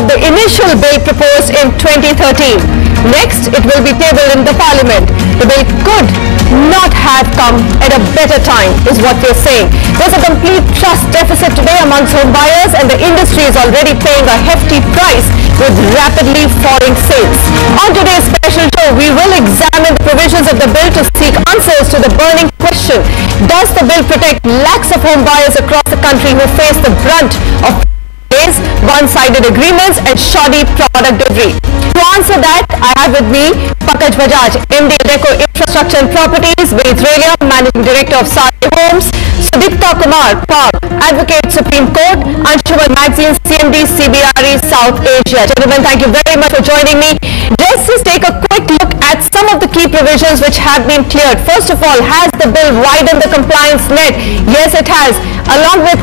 of the initial bill proposed in 2013. Next, it will be tabled in the Parliament. The bill could not have come at a better time, is what we're saying. There's a complete trust deficit today amongst home buyers, and the industry is already paying a hefty price with rapidly falling sales. On today's special show, we will examine the provisions of the bill to seek answers to the burning question: does the bill protect lakhs of home buyers across the country who face the brunt of one-sided agreements and shoddy product delivery? To answer that, I have with me Pankaj Bajaj, MD Deco Infrastructure and Properties, Australia, Managing Director of Sari Homes, Sudipta Kumar, PAB, Advocate Supreme Court, Anshuman Magazine, CMD, CBRE, South Asia. Gentlemen, thank you very much for joining me. Let's just take a quick look at some of the key provisions which have been cleared. First of all, has the bill widened the compliance net? Yes, it has. Along with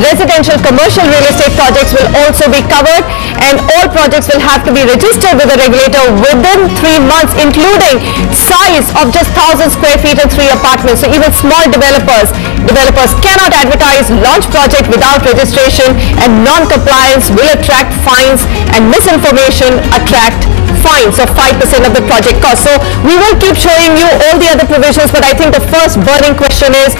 residential commercial real estate projects will also be covered, and all projects will have to be registered with the regulator within 3 months, including size of just 1,000 square feet and 3 apartments. So even small developers cannot advertise launch project without registration, and non-compliance will attract fines, and misinformation attract fines of 5% of the project cost. So we will keep showing you all the other provisions, but I think the first burning question is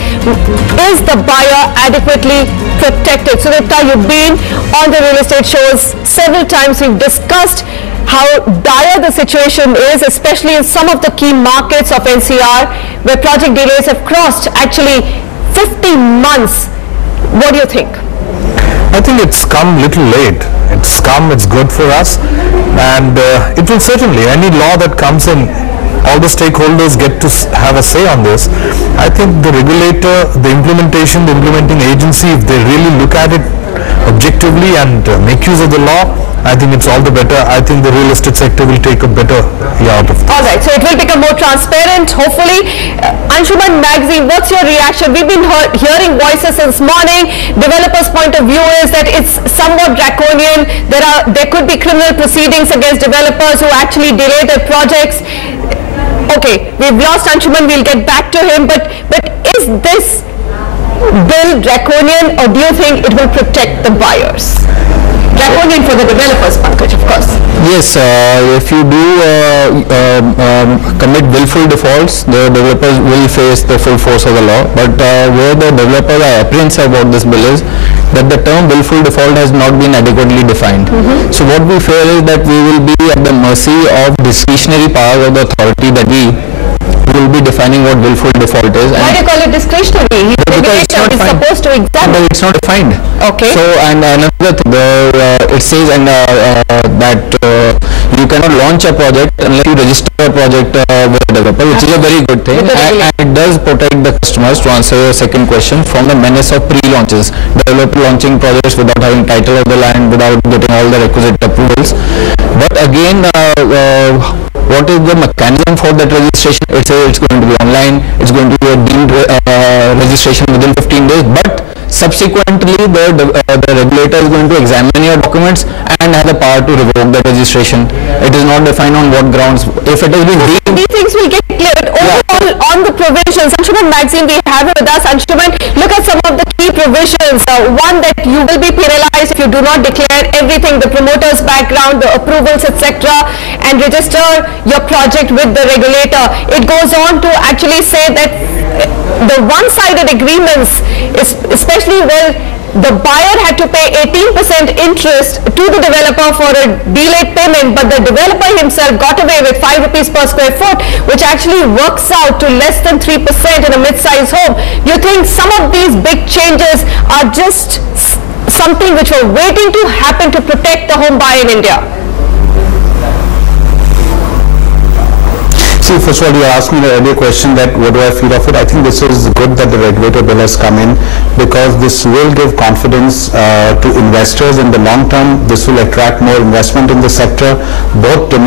the buyer adequately protected? So Sudipta, you've been on the real estate shows several times. We've discussed how dire the situation is, especially in some of the key markets of NCR, where project delays have crossed actually 50 months. What do you think? I think it's come little late. It's good for us, and it will certainly, any law that comes in, all the stakeholders get to have a say on this. I think the regulator, the implementing agency, if they really look at it objectively and make use of the law, I think it's all the better. I think the real estate sector will take a better year out of this. All right, so it will become more transparent, hopefully. Anshuman Magazine, what's your reaction? We've been hearing voices since morning. Developers' point of view is that it's somewhat draconian. There could be criminal proceedings against developers who actually delay their projects. Okay, we've lost Anshuman. We'll get back to him. But is this bill draconian, or do you think it will protect the buyers? Draconian for the developers, Pankaj, of course. Yes, if you do commit willful defaults, the developers will face the full force of the law. But where the developers are apprehensive about this bill is that the term willful default has not been adequately defined. So what we fear is that we will be at the mercy of discretionary powers of the authority, that we will be defining what willful default is. Why do you call it discretionary? He's supposed to examine. But it's not defined. Okay. So, and another thing, it says that you cannot launch a project unless you register a project with a developer, which is a very good thing, and it does protect the customers, to answer your second question, from the menace of pre-launches. Developer launching projects without having title of the land, without getting all the requisite approvals. But again, what is the mechanism for that registration? It says it's going to be online, it's going to be a deemed registration within 15 days, but subsequently the regulator is going to examine your documents and have the power to revoke the registration. It is not defined on what grounds. If it has been deemed, these things will get cleared. Overall, on the provisions, Anshuman Magazine, we have it with us. Anshuman, look at some of the key provisions. One, that you will be penalized if you do not declare everything, the promoter's background, the approvals, etc., and register your project with the regulator. It goes on to actually say that the one-sided agreements, especially where the buyer had to pay 18% interest to the developer for a delayed payment, but the developer himself got away with 5 rupees per square foot, which actually works out to less than 3% in a mid-size home. Do you think some of these big changes are just something which were waiting to happen to protect the home buyer in India? See, first of all, you asked me the earlier question that what do I feel of it. I think this is good that the regulator bill has come in, because this will give confidence to investors in the long term. This will attract more investment in the sector, both keeping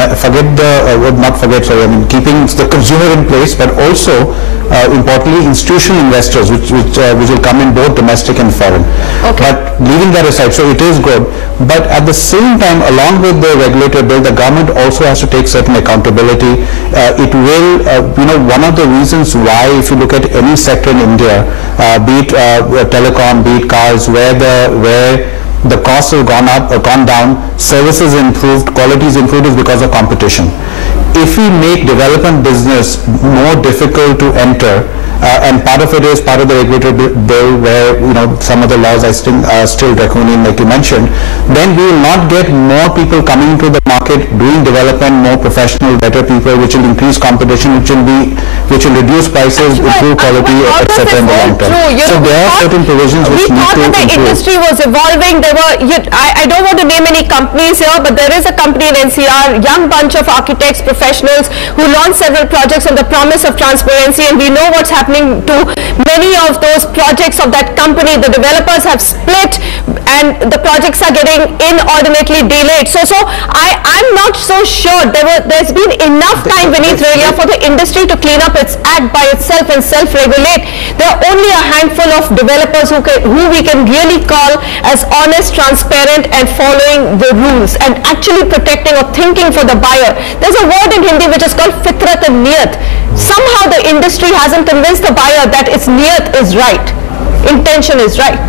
the consumer in place, but also importantly institutional investors, which will come in both domestic and foreign. Okay. But leaving that aside, so it is good, but at the same time, along with the regulator bill, the government also has to take certain accountability. It will, one of the reasons why, if you look at any sector in India, be it telecom, be it cars, where the costs have gone down, services improved, quality is improved is because of competition. If we make development business more difficult to enter, and part of it is part of the regulatory bill where some of the laws are still draconian like you mentioned, then we will not get more people coming to the market doing development, more professional, better people, which will increase competition, which will reduce prices, improve quality, etc. in the long term. So there are certain provisions which need to improve. The industry was evolving. There were, I don't want to name any companies here, but there is a company in NCR, young bunch of architects, professionals who launched several projects on the promise of transparency, and we know what's happening to many of those projects of that company. The developers have split and the projects are getting inordinately delayed. So I'm not so sure there's been enough time, Vineet Relia, for the industry to clean up its act by itself and self-regulate. There are only a handful of developers who we can really call as honest, transparent and following the rules and actually protecting or thinking for the buyer. There's a word in Hindi which is called fitrat and niyat. Somehow the industry hasn't convinced the buyer that its niyat is right, intention is right.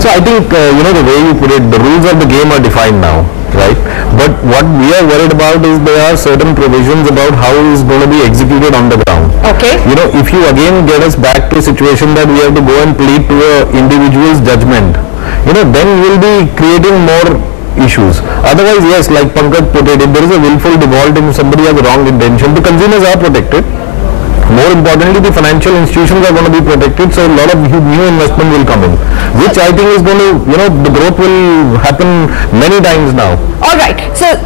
So I think, the way you put it, the rules of the game are defined now, right? But what we are worried about is there are certain provisions about how it is going to be executed on the ground. Okay. If you again get us back to a situation that we have to go and plead to an individual's judgment, then we'll be creating more issues. Otherwise, yes, like Pankaj put it, if there is a willful default and somebody has a wrong intention, the consumers are protected. More importantly, the financial institutions are going to be protected, so a lot of new investment will come in, which I think is going to, the growth will happen many times now. All right. So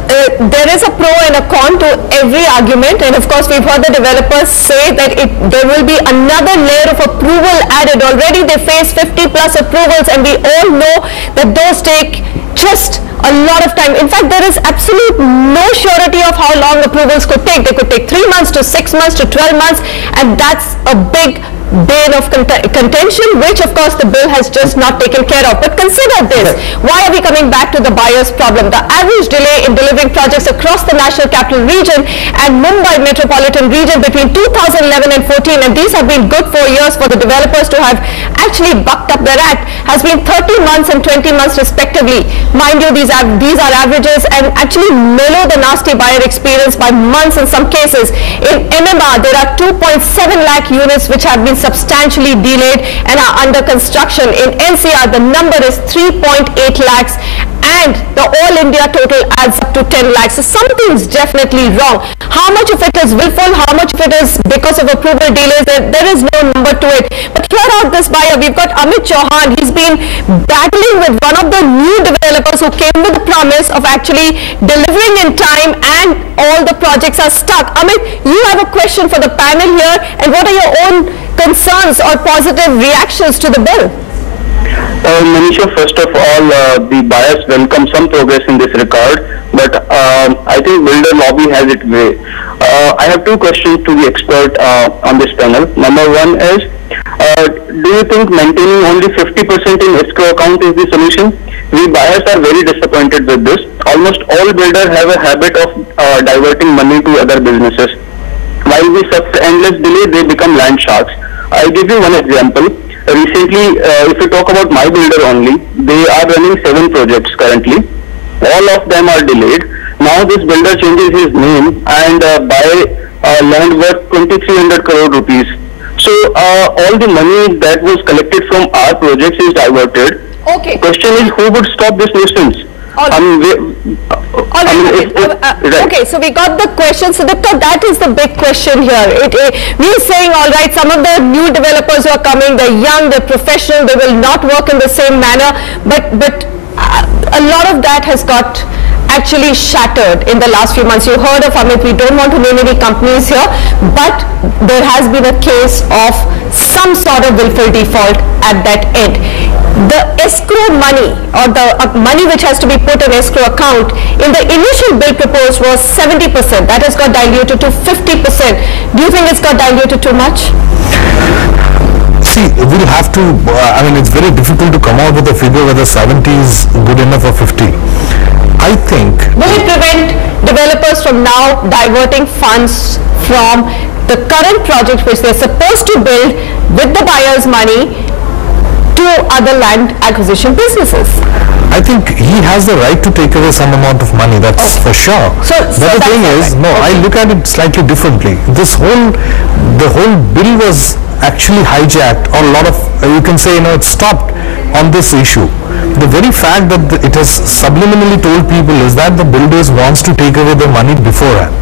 there is a pro and a con to every argument, and of course we've heard the developers say that there will be another layer of approval added. Already they face 50 plus approvals, and we all know that those take just a lot of time. In fact, there is absolute no surety of how long approvals could take. They could take 3 months to 6 months to 12 months, and that's a big bane of contention, which of course the bill has just not taken care of. But consider this, why are we coming back to the buyer's problem? The average delay in delivering projects across the National Capital Region and Mumbai Metropolitan Region between 2011 and 14, and these have been good 4 years for the developers to have actually bucked up their act, has been 30 months and 20 months respectively. Mind you, these are averages and actually mellow the nasty buyer experience by months in some cases. In MMR, there are 2.7 lakh units which have been substantially delayed and are under construction. In NCR, the number is 3.8 lakhs and the all India total adds up to 10 lakhs. So something's definitely wrong. How much of it is willful, how much of it is because of approval delays, there is no number to it. But hear out this buyer. We've got Amit Chauhan. He's been battling with one of the new developers who came with the promise of actually delivering in time, and all the projects are stuck. Amit, you have a question for the panel here, and what are your own concerns or positive reactions to the bill? Manisha, first of all, the buyers welcome some progress in this regard, but I think builder lobby has its way. I have two questions to the expert on this panel. Number one is, do you think maintaining only 50% in escrow account is the solution? We buyers are very disappointed with this. Almost all builders have a habit of diverting money to other businesses. While we suffer endless delay, they become land sharks. I'll give you one example. Recently, if you talk about my builder only, they are running 7 projects currently. All of them are delayed. Now this builder changes his name and buy land worth 2,300 crore rupees. So all the money that was collected from our projects is diverted. Okay. Question is, who would stop this nuisance? Okay, so we got the question. So that is the big question here. We are saying, all right, some of the new developers who are coming, they're young, they're professional, they will not work in the same manner, but a lot of that has got actually shattered in the last few months. You heard of Amit, we don't want to name any companies here, but there has been a case of some sort of willful default at that end. The escrow money, or the money which has to be put in escrow account, in the initial bill proposed was 70%. That has got diluted to 50%. Do you think it's got diluted too much? See, we'll have to, it's very difficult to come out with a figure whether 70 is good enough or 50. I think... Will it prevent developers from now diverting funds from the current project which they're supposed to build with the buyer's money to other land acquisition businesses? I think he has the right to take away some amount of money, that's for sure. But the thing is, no, I look at it slightly differently. The whole bill was actually hijacked, or a lot of, you can say, it stopped on this issue. The very fact that it has subliminally told people is that the builders wants to take away their money beforehand.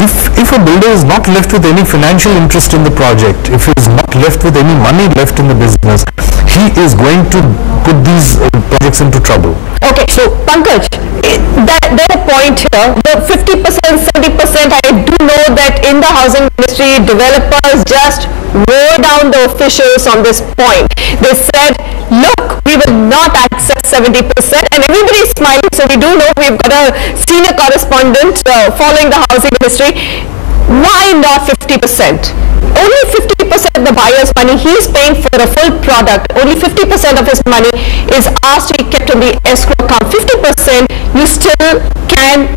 If a builder is not left with any financial interest in the project, if he is not left with any money left in the business, he is going to put these projects into trouble. Okay, so Pankaj, there's a point here. The 50%, 70%, I do know that in the housing industry, developers just wore down the officials on this point. They said, look, we will not accept 70%, and everybody is smiling, so we do know we've got a senior correspondent following the housing industry. Why not 50%? Only 50% of the buyer's money he's paying for a full product. Only 50% of his money is asked to be kept on the escrow account. 50% you still can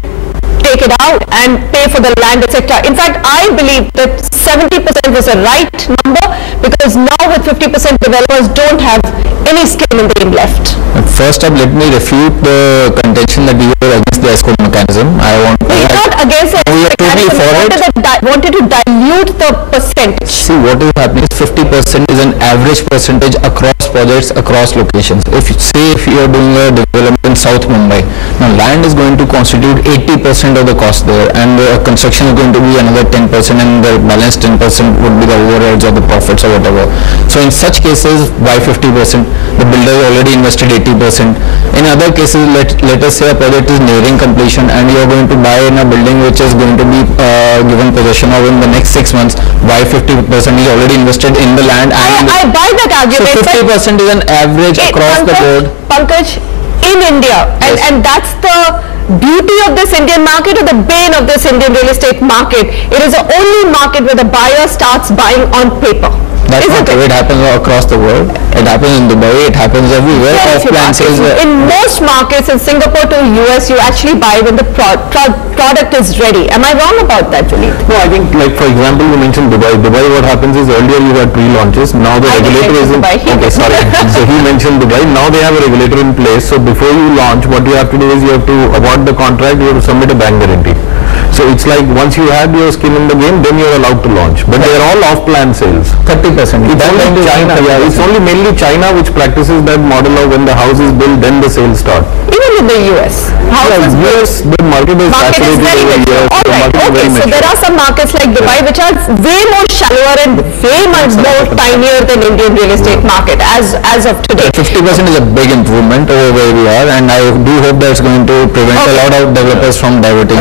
take it out and pay for the land, etc. In fact, I believe that 70% was the right number, because now with 50% developers don't have any skin in the game left. First up, let me refute the contention that we were against the escrow mechanism. We are not against the mechanism. We wanted to dilute the percentage. See, what is happening is 50% is an average percentage across projects, across locations. If you are doing a development in South Mumbai, now land is going to constitute 80% of the cost there, and the construction is going to be another 10%, and the balance 10% would be the overheads or the profits or whatever. So in such cases, why 50%? The builder already invested 80%. In other cases, let us say a project is nearing completion and you are going to buy in a building which is going to be given possession of in the next 6 months. Why 50% is already invested in the land? And I buy that argument. So 50% is an average across the board. Pankaj, in India, and that's the beauty of this Indian market, or the bane of this Indian real estate market. It is the only market where the buyer starts buying on paper. That's not true. It happens across the world. It happens in Dubai. It happens everywhere. Off-plan sales. In most markets, in Singapore to US, you actually buy when the product is ready. Am I wrong about that, Julie? No, I think, like for example, you mentioned Dubai. Dubai, what happens is earlier you had pre-launches. Now the regulator is in. Okay, sorry. So he mentioned Dubai. Now they have a regulator in place. So before you launch, what you have to do is you have to award the contract. You have to submit a bank guarantee. So it's like once you have your skin in the game, then you are allowed to launch. But they are all off-plan sales. 30%. It's only China. Yeah, it's only mainly China which practices that model of when the house is built, then the sales start. Even in the US. US, the market is saturated over here. Alright, okay, so there are some markets like Dubai which are way more shallower and way much more tinier than Indian real estate market as of today. 50% is a big improvement over where we are, and I do hope that it's going to prevent a lot of developers from diverting.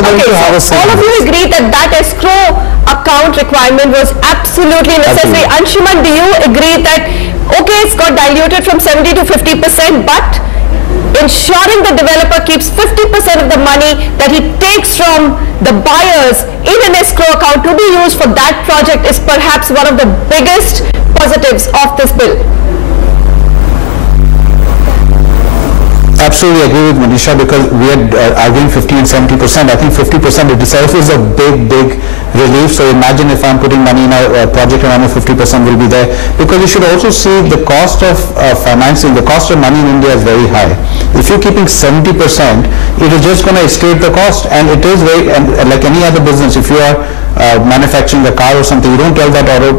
Okay, so all of you agree that escrow account requirement was absolutely necessary. Anshuman, do you agree that, okay, it's got diluted from 70 to 50%, but ensuring the developer keeps 50% of the money that he takes from the buyers in an escrow account to be used for that project is perhaps one of the biggest positives of this bill? Absolutely agree with Manisha, because we are arguing 50 and 70%. I think 50% itself is a big relief. So imagine if I'm putting money in a project and I know 50% will be there. Because you should also see the cost of financing, the cost of money in India is very high. If you're keeping 70%, it is just going to escape the cost, and it is very, and like any other business, if you are manufacturing a car or something, you don't tell that auto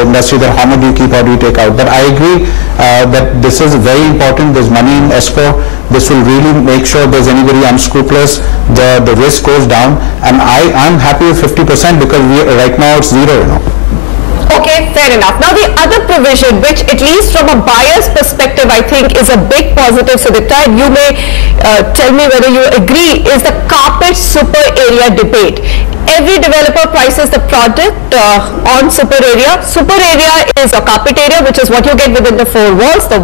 industry that how much do you keep or do you take out. But I agree that this is very important. There's money in escrow. This will really make sure there's anybody unscrupulous, the risk goes down, and I'm happy with 50% because right now it's zero, Okay, fair enough. Now the other provision, which at least from a buyer's perspective I think is a big positive, Sudipta, and you may tell me whether you agree, is the carpet super area debate. Every developer prices the product on super area. Super area is a carpet area, which is what you get within the four walls, the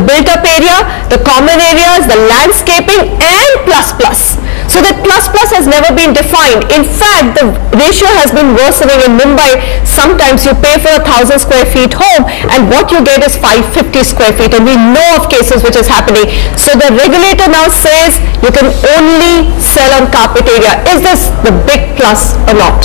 built-up area, the common areas, the landscaping, and plus. So that plus has never been defined. In fact, the ratio has been worsening in Mumbai. Sometimes you pay for 1,000 square feet home, and what you get is 550 square feet, and we know of cases which is happening. So the regulator now says you can only sell on carpet area. Is this the big plus or not?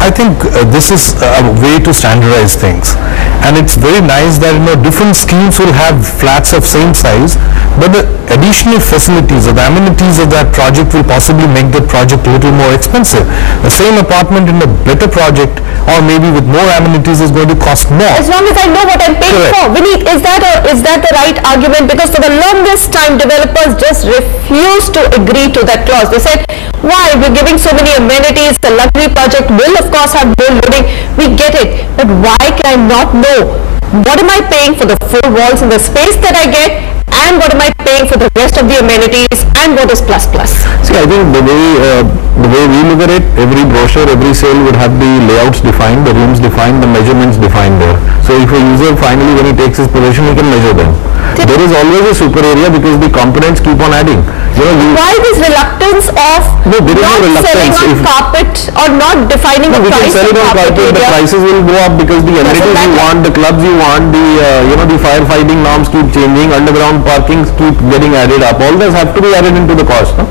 I think this is a way to standardize things, and it's very nice that different schemes will have flats of same size, but the additional facilities or the amenities of that project will possibly make the project a little more expensive. The same apartment in a better project or maybe with more amenities is going to cost more. As long as I know what I'm paying for. Vineet, is that the right argument? Because for the longest time, developers just refused to agree to that clause. They said, why? We're giving so many amenities. The luxury project will, of course, have more loading. We get it. But why can I not know what am I paying for the four walls and the space that I get, and what am I paying for the rest of the amenities, and what is plus plus? See, I think the way we look at it, every brochure, every sale would have the layouts defined, the rooms defined, the measurements defined there. So if a user finally, when he takes his possession, he can measure them. There is always a super area because the components keep on adding. Why this reluctance of not selling on carpet or not defining the price? We can sell it on carpet. The prices will go up because the amenities you want, the clubs you want, the firefighting norms keep changing, underground parkings keep getting added up. All those have to be added into the cost. No?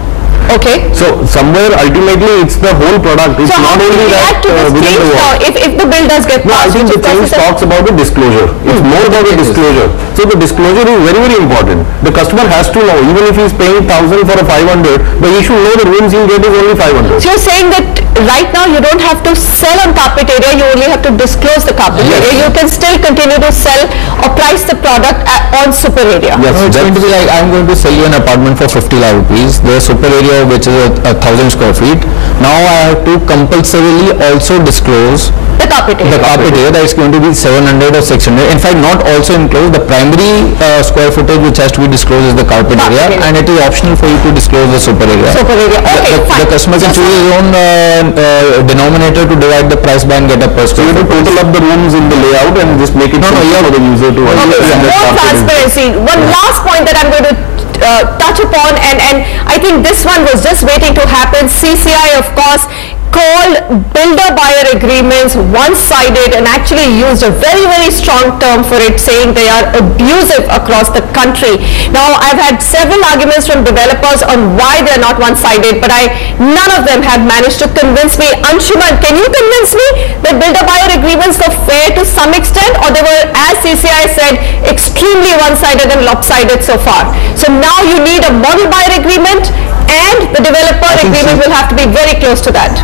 Okay. So somewhere ultimately it's the whole product. It's so not only that within the wall. If the bill does get passed, I think the change talks about the disclosure. It's more about the disclosure. So the disclosure is very, very important. The customer has to know, even if he's paying 1,000 for a 500, but he should know the rooms he'll get is only 500. So you're saying that right now you don't have to sell on carpet area, you only have to disclose the carpet area. You can still continue to sell or price the product on super area. Yes, it's going to be like, I'm going to sell you an apartment for 50 lakh rupees. The super area which is 1,000 square feet. Now I have to compulsorily also disclose the carpet area that is going to be 700 or 600. In fact, not also include the primary square footage which has to be disclosed is the carpet area, and it is optional for you to disclose the super area. Okay, the customer can choose his own denominator to divide the price by and get a per square. So you have to total up the rooms in the layout and just make it for the user to understand. More transparency. One last point that I'm going to touch upon, and I think this one was just waiting to happen. CCI, of course, called builder-buyer agreements one-sided and actually used a very, very strong term for it, saying they are abusive across the country. Now, I've had several arguments from developers on why they're not one-sided, but none of them have managed to convince me. Anshuman, can you convince me that builder-buyer agreements were fair to some extent, or they were, as CCI said, extremely one-sided and lopsided so far? So now you need a model buyer agreement, and the developer agreement will have to be very close to that.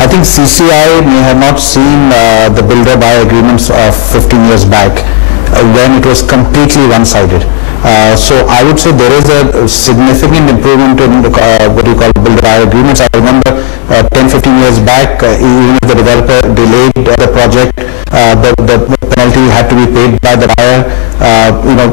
I think CCI may have not seen the builder-buyer agreements of 15 years back when it was completely one-sided. So I would say there is a significant improvement in what you call builder-buyer agreements. I remember 10-15 years back, even if the developer delayed the project, the penalty had to be paid by the buyer.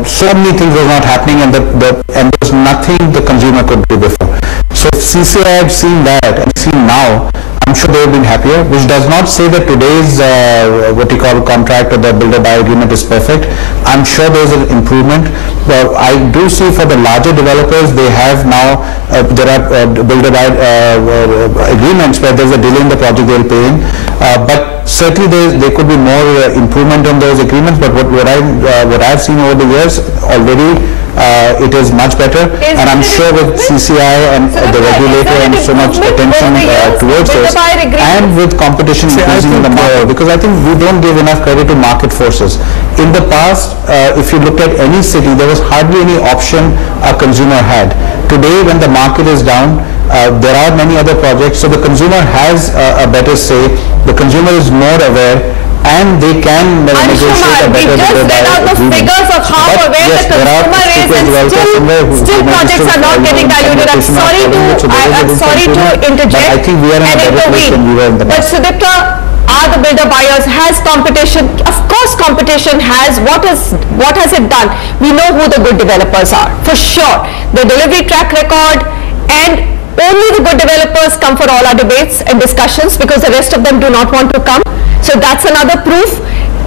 So many things were not happening, and there was nothing the consumer could do before. So if CCI had seen that and seen now, I'm sure they have been happier, which does not say that today's what you call contract or the builder-buyer agreement is perfect. I'm sure there's an improvement. But I do see for the larger developers, they have now, there are builder-buyer agreements where there's a delay in the project they'll pay in. But certainly there could be more improvement on those agreements. But what I've seen over the years already, it is much better, and I'm sure with CCI and the regulator and so much attention towards this, and with competition increasing in the market, because I think we don't give enough credit to market forces. In the past, if you looked at any city, there was hardly any option a consumer had. Today, when the market is down, there are many other projects, so the consumer has a better say, the consumer is more aware, and they can negotiate a better just read out the figures of how aware the consumer is, and still projects are not getting diluted. I'm sorry to interject and intervene. But Sudipta, are the builder buyers? Has competition? Of course competition has. What has it done? We know who the good developers are, for sure. The delivery track record, and only the good developers come for all our debates and discussions, because the rest of them do not want to come. So that's another proof.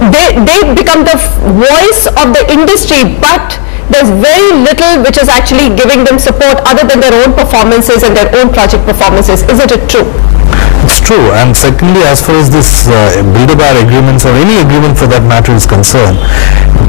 They become the voice of the industry, but there's very little which is actually giving them support other than their own performances and their own project performances. Isn't it true? It's true. And secondly, as far as this builder-buyer agreements or any agreement for that matter is concerned,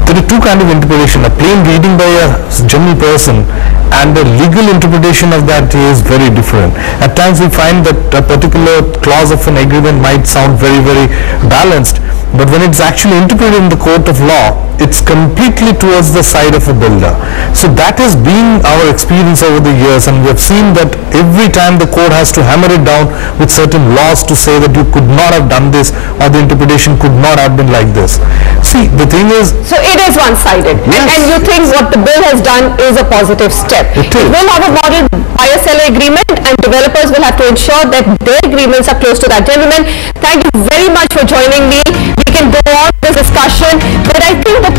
there are two kinds of interpretation: a plain reading by a general person and the legal interpretation of that is very different. At times we find that a particular clause of an agreement might sound very, very balanced, but when it's actually interpreted in the court of law, it's completely towards the side of a builder. So that has been our experience over the years, and we have seen that every time the court has to hammer it down with certain laws to say that you could not have done this, or the interpretation could not have been like this. See, the thing is... So it is one-sided. Yes. And you think what the bill has done is a positive step. It is. It will have a model buyer-seller agreement, and developers will have to ensure that their agreements are close to that. Gentlemen, thank you very much for joining me. We can go on this discussion, but I think that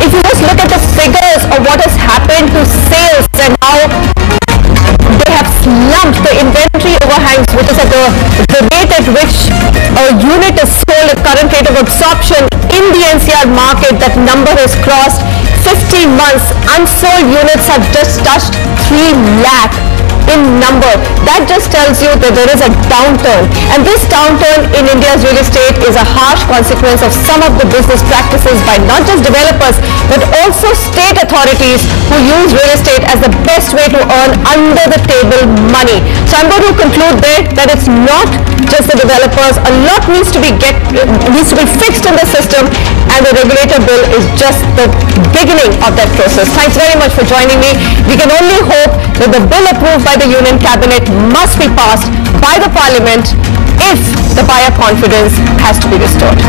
if you just look at the figures of what has happened to sales and how they have slumped, the inventory overhangs, which is at the rate at which a unit is sold, at current rate of absorption in the NCR market, that number has crossed 50 months. Unsold units have just touched 3 lakh in number. That just tells you that there is a downturn, and this downturn in India's real estate is a harsh consequence of some of the business practices by not just developers but also state authorities who use real estate as the best way to earn under the table money. So I'm going to conclude there that it's not just the developers. A lot needs to be fixed in the system, and the regulator bill is just the beginning of that process. Thanks very much for joining me. We can only hope that the bill approved by the Union Cabinet must be passed by the Parliament if the buyer confidence has to be restored.